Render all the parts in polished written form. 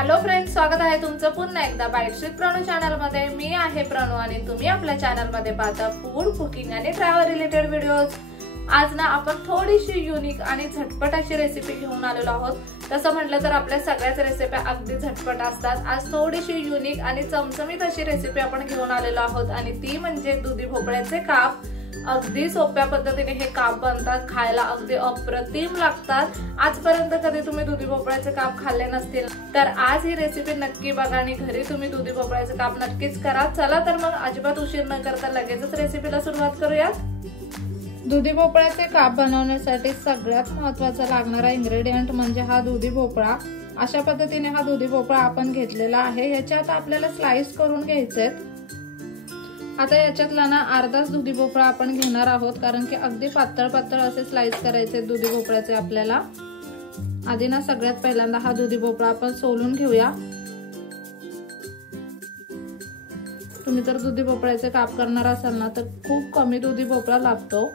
Hello friends, स्वागत आहे तुमचं पुन्हा एकदा बाईट्स विथ प्रणू चॅनल मध्ये। मी आहे प्रणू आणि तुम्ही आपल्या चॅनल मध्ये पाहता फूड, कुकिंग आणि ट्रॅव्हल रिलेटेड व्हिडिओज। आज ना आपण थोडीशी युनिक आणि झटपट अशी रेसिपी घेऊन आलेलो आहोत। तसं म्हटलं तर आपल्या सगळ्याच रेसिपी अगदी झटपट असतात। आज थोडीशी युनिक आणि चमचमीत अशी रेसिपी आपण घेऊन आलेलो आहोत आणि ती म्हणजे दुधी भोपळ्याचे काप। अगदी सोप्या पद्धतीने हे काप बनतात, खायला अगदी अप्रतिम लागतात। आजपर्यंत कधी तुम्ही दुधी भोपळ्याचे काप खाल्ले नसतील तर आज ही रेसिपी नक्की बघा आणि घरी तुम्ही दुधी भोपळ्याचे काप नक्कीच करा। चला तर मग अजिबात उशीर न करता लगेचच रेसिपीला सुरुवात करूयात। दुधी भोपळ्याचे काप बनवण्यासाठी सगळ्यात महत्त्वाचा लागणारा इन्ग्रेडियंट म्हणजे हा दुधी भोपळा। अशा पद्धतीने हा दुधी भोपळा आपण घेतलेला आहे। याच्यात आपल्याला स्लाइस करून घ्यायचे। आता याच्यातला ना अर्धाच दुधी भोपळा आपण घेणार आहोत, कारण की अगदी पातळ पातळ असे स्लाइस करायचे दुधी भोपळ्याचे आपल्याला। आधी ना सगळ्यात पहिल्यांदा हा दुधी भोपळा आपण सोलून घेऊया। तुम्ही जर दुधी भोपळ्याचे काप करणार असाल ना तर खूप कमी दुधी भोपळा लागतो।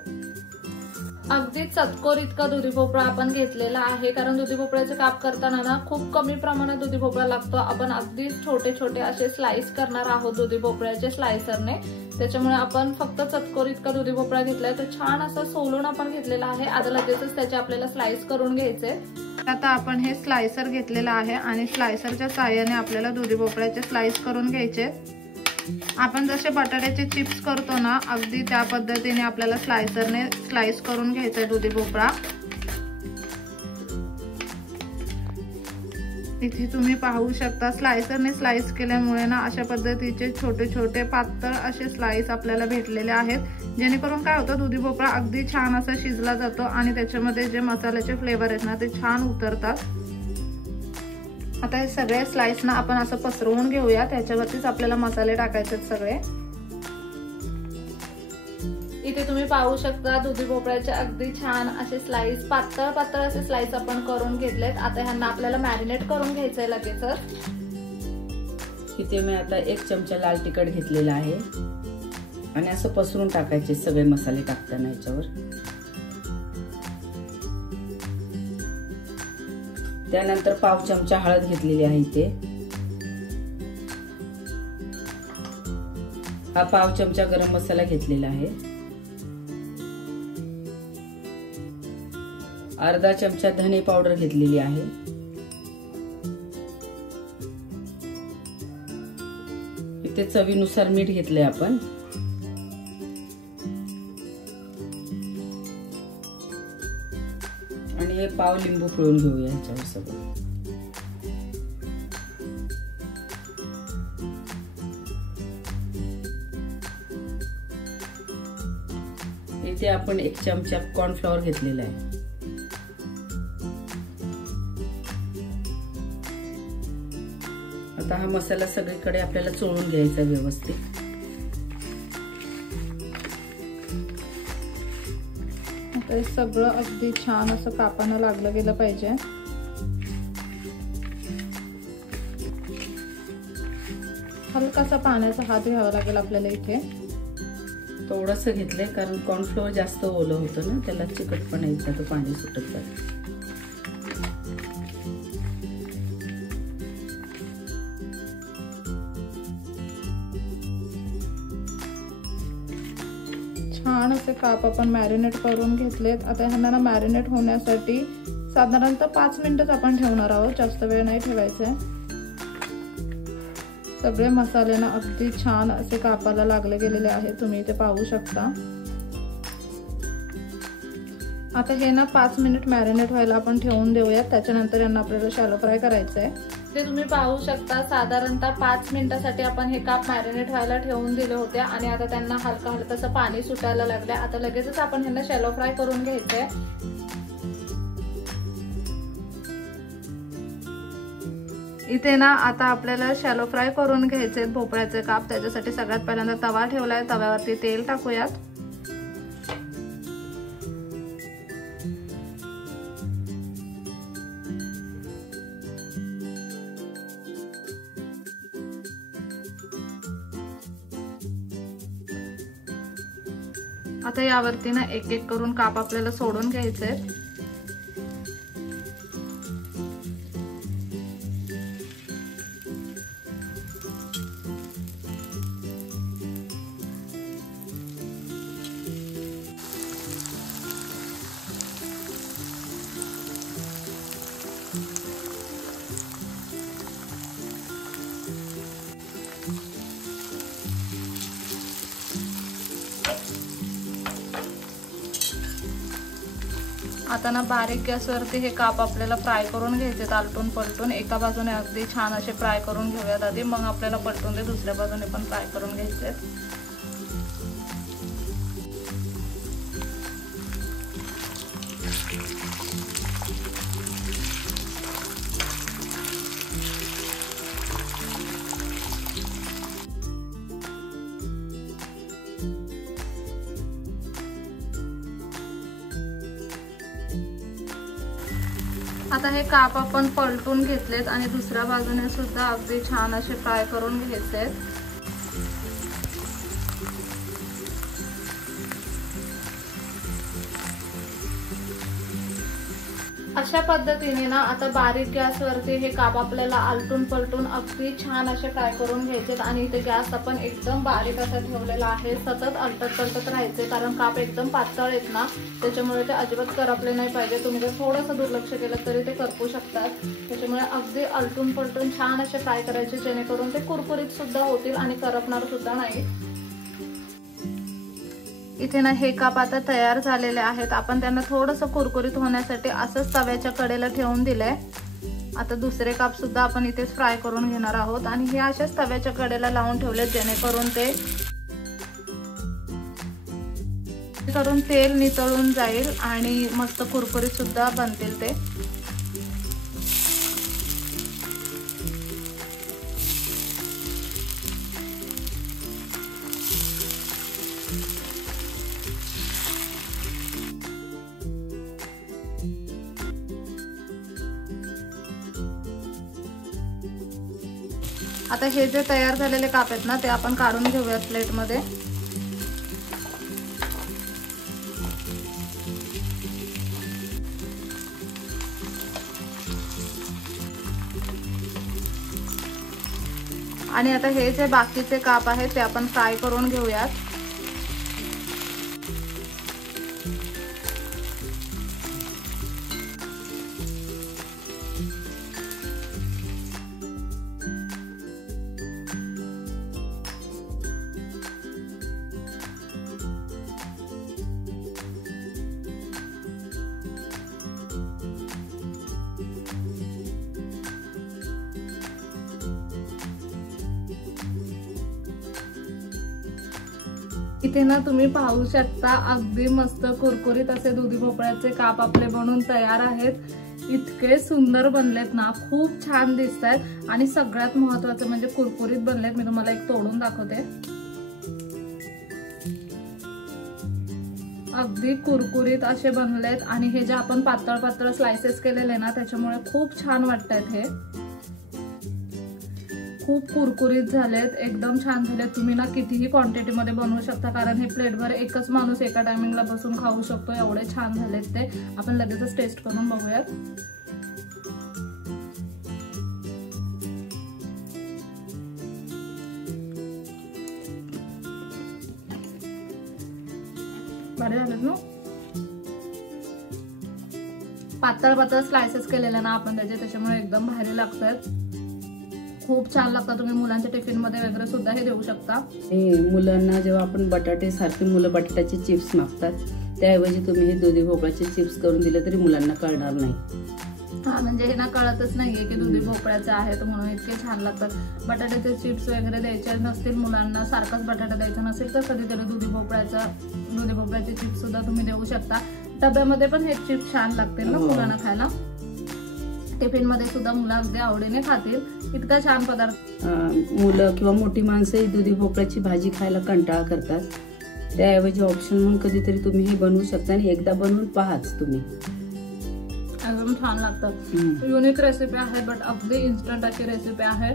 अगदी चतकोर इतका दुधी भोपळा आपण घेतलेला आहे, कारण दुधी भोपळ्याचे काप करताना ना खूप कमी प्रमाणात दुधी भोपळा लागतो। आपण अगदी छोटे छोटे असे स्लाइस करणार आहोत दुधी भोपळ्याचे स्लाइसरने, त्याच्यामुळे आपण फक्त चतकोर इतका दुधी भोपळा घेतलाय। तो छान असा सोलून आपण घेतलेला आहे। आता लगेचच त्याचे आपल्याला स्लाइस करून घ्यायचे। आता आपण हे स्लाइसर घेतलेला आहे आणि स्लाइसरच्या साहाय्याने आपल्याला दुधी भोपळ्याचे स्लाइस करून घ्यायचे। आपण जसे बटाट्याचे चिप्स करतो ना अगदी त्या पद्धतीने आपल्याला स्लाइसरने स्लाइस करून घ्यायचा आहे दुधी भोपळा। इथे तुम्ही पाहू शकता स्लाइसरने स्लाइस केल्यामुळे ना अशा पद्धतीचे छोटे छोटे पातळ असे स्लाइस आपल्याला भेटलेले आहेत, जेणेकरून काय होतं दुधी भोपळा अगदी छान असा शिजला जातो आणि त्याच्यामध्ये जे मसाल्याचे फ्लेवर आहेत ना ते छान उतरतात। आता हे सगळे स्लाइस ना आपण असं पसरवून घेऊया। त्याच्यावरतीच आपल्याला मसाले टाकायचे सगळे। इथे तुम्ही पाहू शकता दुधी भोपळ्याचे अगदी छान असे स्लाइस, पातळ पातळ असे स्लाइस आपण करून घेतलेत। आता ह्यांना आपल्याला मॅरिनेट करून घ्यायचंय लगेचच। इथे मी आता 1 चमचा लाल तिखट घेतलेला आहे आणि असं पसरून टाकायचे सगळे मसाले टाकताना याच्यावर। त्यानंतर पाव चमचा हळद घेतलेली आहे इथे। हा पाव चमचा गरम मसाला घेतलेला आहे। अर्धा चमचा धने पावडर घेतलेली आहे। इथे चवीनुसार मीठ घेतले आपण। आणि हे पाव लिंबू पिळून घेऊया ह्याच्यावर सगळं। इथे आपण 1 चमचा कॉर्नफ्लॉवर घेतलेला आहे। आता हा मसाला सगळीकडे आपल्याला चोळून घ्यायचा व्यवस्थित। ते सगळं अगदी छान असं कापानं लागलं गेलं पाहिजे। हलकासा पाण्याचा हात घ्यावा लागेल आपल्याला इथे। थोडंसं घेतलंय कारण कॉर्नफ्लोअर जास्त ओलं होतं ना, त्याला चिकटपणा येत जातो, पाणी सुटत जातं। छान असे काप आपण मॅरिनेट करून घेतलेत। आता ह्यांना ना मॅरिनेट होण्यासाठी साधारणतः 5 मिनिटच आपण ठेवणार आहोत, जास्त वेळ नाही ठेवायचंय। सगळे मसाले ना अगदी छान असे कापाला लागले गेलेले आहेत, तुम्ही इथे पाहू शकता। आता हे ना 5 मिनिट मॅरिनेट व्हायला आपण ठेवून देऊयात। त्याच्यानंतर यांना आपल्याला शॅलो फ्राय करायचंय। ते तुम्ही पाहू शकता साधारणतः 5 मिनिटासाठी आपण हे काप मॅरिनेट व्हायला ठेवून दिले होते आणि आता त्यांना हलका हलकासं पाणी सुटायला लागले। आता लगेचच आपण ह्यांना शॅलो फ्राय करून घ्यायचंय। इथे ना आता आपल्याला शॅलो फ्राय करून घ्यायचे भोपळ्याचे काप। त्याच्यासाठी सगळ्यात पहिल्यांदा तवा ठेवलाय, तव्यावरती तेल टाकूयात। आता यावरती ना एक एक करून काप आपल्याला सोडून घ्यायचे। आता ना बारीक गॅसवरती हे काप आपल्याला फ्राय करून घ्यायचे, आलटून पलटून एका बाजूने अगदी छान असे फ्राय करून घेऊयात आधी, मग आपल्याला पलटून ते दुसऱ्या बाजूने पण फ्राय करून घ्यायचे। आता हे काप आपण पलटून घेतलेत आणि दुसऱ्या बाजूने सुद्धा अगदी छान असे फ्राय करून घ्यायचे। अशा पद्धतीने ना आता बारीक गॅसवरती हे काप आपल्याला आलटून पलटून अगदी छान असे फ्राय करून घ्यायचे। आणि इथे गॅस आपण एकदम बारीक असा ठेवलेला आहे, सतत आलटत पलटत राहायचे, कारण काप एकदम पातळ आहेत ना, त्याच्यामुळे ते अजिबात करपले नाही पाहिजे। तुम्ही जर थोडंसं दुर्लक्ष केलं तरी ते करपू शकतात, त्याच्यामुळे अगदी आलटून पलटून छान असे फ्राय करायचे, जेणेकरून ते कुरकुरीत सुद्धा होतील आणि करपणार सुद्धा नाही। इथे ना हे काप आता तयार झालेले आहेत, आपण त्यांना थोडंसं कुरकुरीत होण्यासाठी असंच तव्याच्या कडेला ठेवून दिलंय। आता दुसरे काप सुद्धा आपण इथेच फ्राय करून घेणार आहोत आणि हे अशाच तव्याच्या कडेला लावून ठेवले, जेणेकरून तेल नितळून जाईल आणि मस्त कुरकुरीत सुद्धा बनतील ते। आता हे जे तयार झालेले काप आहेत ना, ते आपण काढून घेऊयात प्लेटमध्ये। आणि आता हे जे बाकीचे काप आहेत ते आपण फ्राय करून घेऊयात। इथे ना तुम्ही पाहू शकता अगदी मस्त कुरकुरीत असे दुधी भोपळ्याचे काप आपले बनून तयार आहेत। इतके सुंदर बनलेत ना, खूप छान दिसतात आणि सगळ्यात महत्त्वाचं म्हणजे कुरकुरीत बनलेत। मी तुम्हाला एक तोडून दाखवते, अगदी कुरकुरीत असे बनलेत आणि हे जे आपण पातळ पातळ स्लाइसेस केलेले ना, त्याच्यामुळे खूप छान वाटतात। हे खूप कुरकुरीत झालेत, एकदम छान झालेत। तुम्ही ना कितीही क्वांटिटी मध्ये बनवू शकता, कारण हे प्लेटभर एकच माणूस एका टायमिंगला बसून खाऊ शकतो, एवढे छान झालेत ते। आपण लगेचच टेस्ट करून बघूयात। बरे झालेत ना, पातळ पातळ स्लाइसेस केलेले ना आपण त्याच्यामुळे एकदम भारी लागतात, खूप छान लागतात। तुम्ही मुलांच्या टिफिन मध्ये वगैरे सुद्धा हे देऊ शकता। मुलांना जेव्हा आपण बटाटे सारखे मुलं बटाट्याचे चिप्स मागतात, त्याऐवजी तुम्ही हे दुधी भोपळ्याचे चिप्स करून दिले तरी मुलांना कळणार नाही। हा, म्हणजे हे ना कळतच नाहीये की दुधी भोपळ्याचे आहेत म्हणून, इतके छान लागतात। बटाट्याचे चिप्स वगैरे द्यायचे नसतील मुलांना, सारखाच बटाटा द्यायचा नसेल तर कधीतरी दुधी भोपळ्याचे चिप्स सुद्धा तुम्ही देऊ शकता। डब्यामध्ये पण हे चिप्स छान लागतील ना मुलांना खायला, टिफिन मध्ये सुद्धा मुलं अगदी आवडीने खातील, इतका छान पदार्थ। मुलं किंवा मोठी माणसं दुधी भोपळ्याची भाजी खायला कंटाळा करतात, त्याऐवजी ऑप्शन म्हणून कधीतरी तुम्ही हे बनवू शकता आणि एकदा बनवून पाहाच तुम्ही, एकदम छान लागतात। युनिक रेसिपी आहे, बट अगदी इन्स्टंट अशी रेसिपी आहे।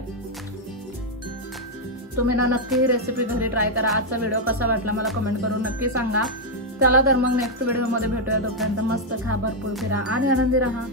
तुम्ही ना नक्की ही रेसिपी घरी ट्राय करा। आजचा व्हिडिओ कसा वाटला मला कमेंट करून नक्की सांगा। चला तर मग नेक्स्ट व्हिडिओ मध्ये भेटूया, तोपर्यंत मस्त खा, भरपूर फिरा आणि आनंदी राहा।